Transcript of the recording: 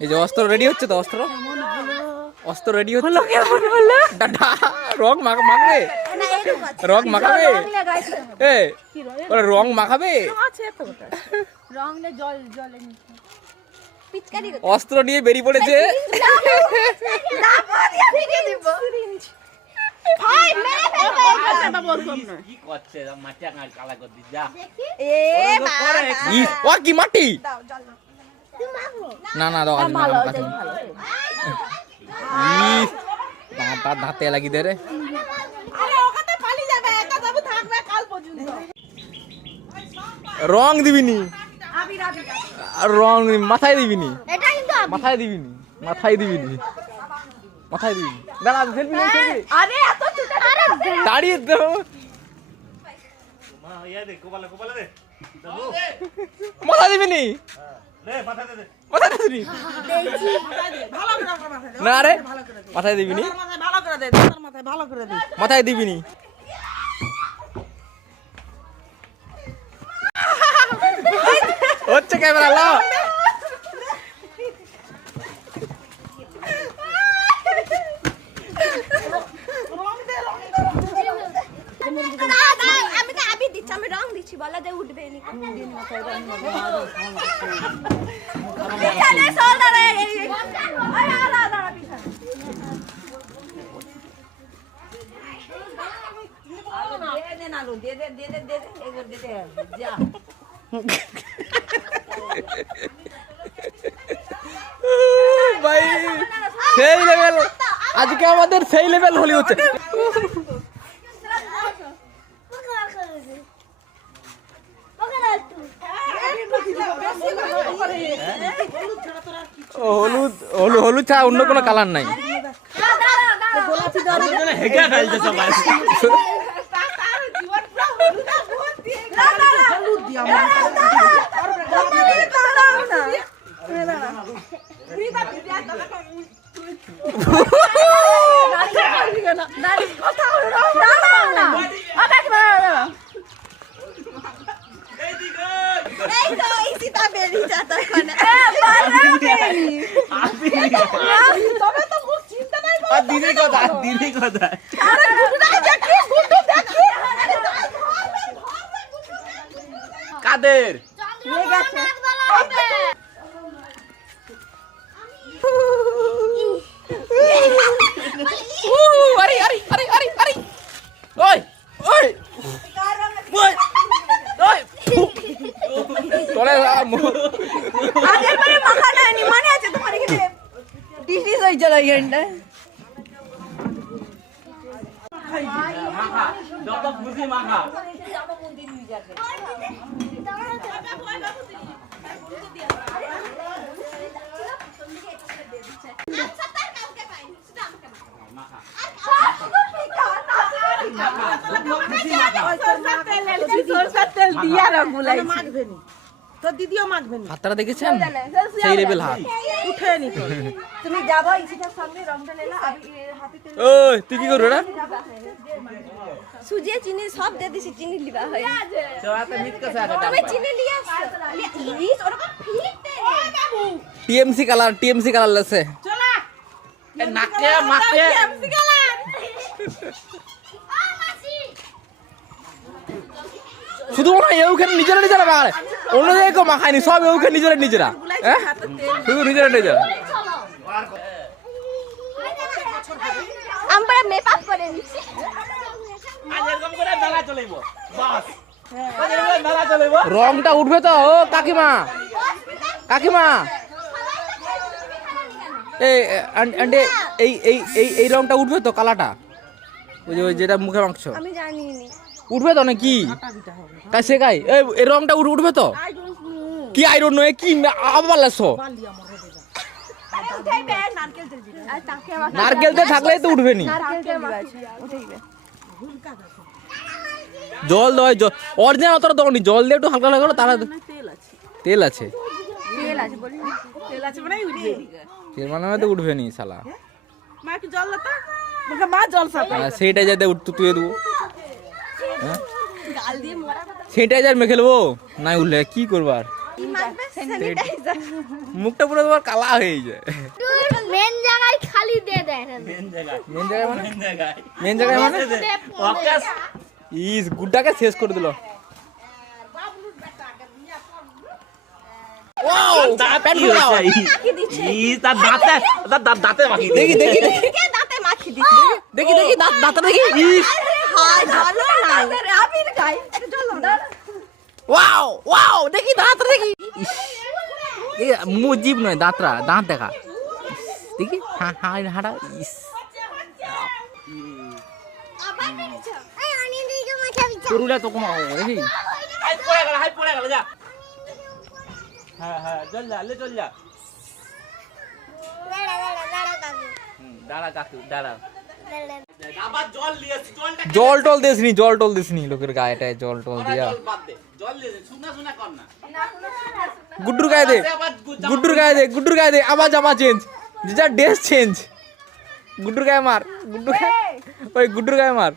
এই যে অস্ত্র রেডি হচ্ছে তো, অস্ত্র রেডি হচ্ছে। রং মাখাবে, রং মাখাবে, রং মাখাবে, অস্ত্র নিয়ে বেরিয়ে পড়েছে। কি মাটি না না দাঁতে লাগি দে রে। রং দিবিনি, রং মাথায় দিবিনি, মাথায় দিবিনি, মাথায় দিবিনি, মাথায় দিবিনি। দাঁড়া সেলফি নেই, সেলফি দাঁড়িয়ে তো মাথা দিবিনি, না রে মাথায় দিবিনি, মাথায় দিবিনি। হচ্ছে ক্যামেরা লাও। আমি রং দিচ্ছি, বলা যায় উঠবে ভাই সেই লেভেল, আজকে আমাদের সেই লেভেল হোলি হচ্ছে। হলুদ হলুদ ছাড়া অন্য কোনো কালার নাই। কাদের হাতটা দেখেছেন সেই লেভেল হাত উঠে নি। তুমি যাবা ইসিটার সামনে রংটা লেলা ওই তুই কি করবে না সুজি চিনি সব দে দিছি, চিনি লিবা হয় চড়াতে মিট কাছে আছে তুমি চিনি লিয়া ইস ওরকম ফিটতে বাবু টিএমসি কালার লেছে চলা এ নাকে মাকে টিএমসি কালার শুধু না এইখানে নিজেরা বাড়ে, অন্য জায়গায় কেউ মাখায়নি, সব এইখানে নিজেরা শুধু নিজেরা আমরা মেকআপ করে নিছি রংটা উঠবে তো। ও কাকিমা এই রংটা উঠবে তো, কালাটা ওই যেটা মুখে মাংস আমি জানি উঠবে তো নাকি তাই শেখাই এই রংটা উঠবে তো কি আইরন নয় কি আবার লাগছো নারকেল তেল থাকলেই তো উঠবে নি। জল দেওয়া অরিজিনাল অতটা দরকার, জল দিয়ে একটু হালকা লাগালো তারা তেল আছে তেল মানে তো উঠবে নি শালা সেইটা যাতে উঠতো তুই দেবো সেটাই যার মেখে নেবো নাই উঠলে কি করবো আর স্যানিটাইজার মুখটা পুরো তোমার কালা হয়ে যায়। মেন জায়গায় খালি দিয়ে দেয় মেন জায়গায় মানে ইস গুড্ডাকে শেষ করে দিল। দাঁতে মাখি দেখি দেখি দেখি দাঁতে মাখি দিচ্ছে দেখি দেখি দাঁতটা দেখি। হাই ভালো না আবির গাই চলো ওয়াও ওয়াও দেখি দাঁতটা দেখি। মুজিব নয় দাঁতরা দাঁত দেখা দেখি। হ্যাঁ হ্যাঁ হাঁটা ইস গরুটা তো কমাও দেখি। দাঁড়া কাকু দাঁড়া। জল টল দিসনি জল টল দিসনি লোকের গায়েটায় জল টল দিয়া। গুড্ডুর গায়ে দে গুড্ডুর গায়ে দে গুড্ডুর গায়ে দে। আবার জামা চেঞ্জ যা ড্রেস চেঞ্জ। গুড্ডুর গায়ে মার গুড্ডুর গায়ে ওই গুড্ডুর গায়ে মার।